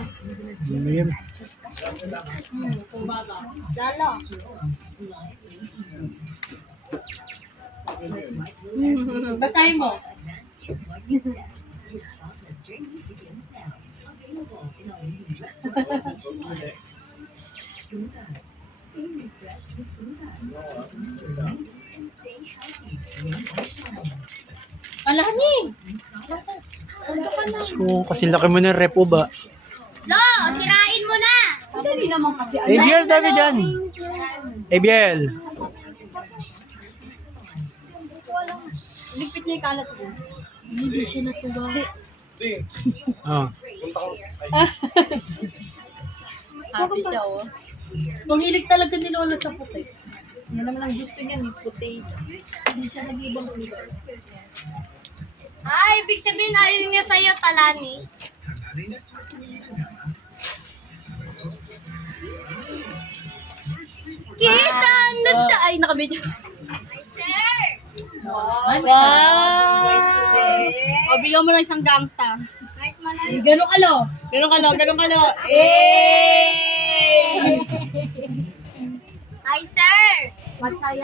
Ano yun? Lalo. Basahin mo. Alani! So, kasi laki mo ng repo ba? Lo, sirain mo na! Dali naman kasi. ABL sabi dyan. ABL. Ligpit niya yung kalat ko. Hindi siya natuwa. Oh. Happy siya, oh. Mahilig talaga ni Lola sa puti. Ano naman ang gusto niya, ni puti. Hindi siya nag-ibang universe. Ay, ibig sabihin ayaw niya sa'yo, Talani. Kita! Nagda! Ay, nakabidyo. Wow! O, bigyan mo ng isang gangsta. Ganun kalo. Ganun kalo, ganun kalo. Eh! Hi, sir! Masaya.